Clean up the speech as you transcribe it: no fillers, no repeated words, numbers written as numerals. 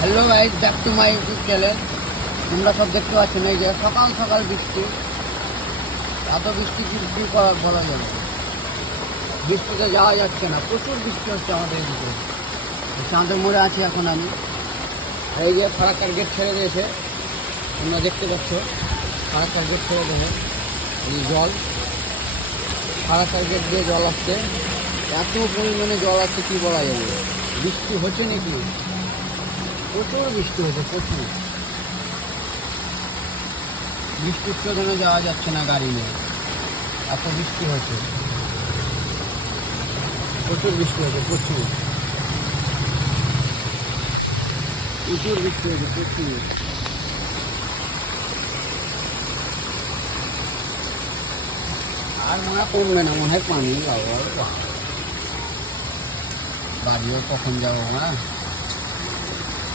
Hello guys, back to my YouTube channel. তোমরা সব দেখতে পাচ্ছেন এই যে সকাল সকাল বৃষ্টি। এত বৃষ্টি কি বলা যাবে, বৃষ্টিতে যাওয়া যাচ্ছে না, প্রচুর বৃষ্টি হচ্ছে আমাদের এদিকে। চাঁদের মোড়ে আছি এখন আমি। এই যে ফারাক্কার গেট ছেড়ে দিয়েছে, তোমরা দেখতে পাচ্ছ ফারাক্কার গেট ছেড়ে দেবে। এই জল ফারাক্কার গেট দিয়ে জল আসছে, এত পরিমাণে জল আসছে কি বলা যাবে। বৃষ্টি হচ্ছে নাকি, প্রচুর বৃষ্টি হচ্ছে, প্রচুর বৃষ্টির জন্য যাওয়া যাচ্ছে না গাড়ি নিয়ে, এত বৃষ্টি হচ্ছে, প্রচুর বৃষ্টি হচ্ছে, প্রচুর প্রচুর বৃষ্টি হচ্ছে, প্রচুর। আর মনে হয় কমবে না, মনে হয় পানি বাবা, বাড়িও কখন যাবো। হ্যাঁ।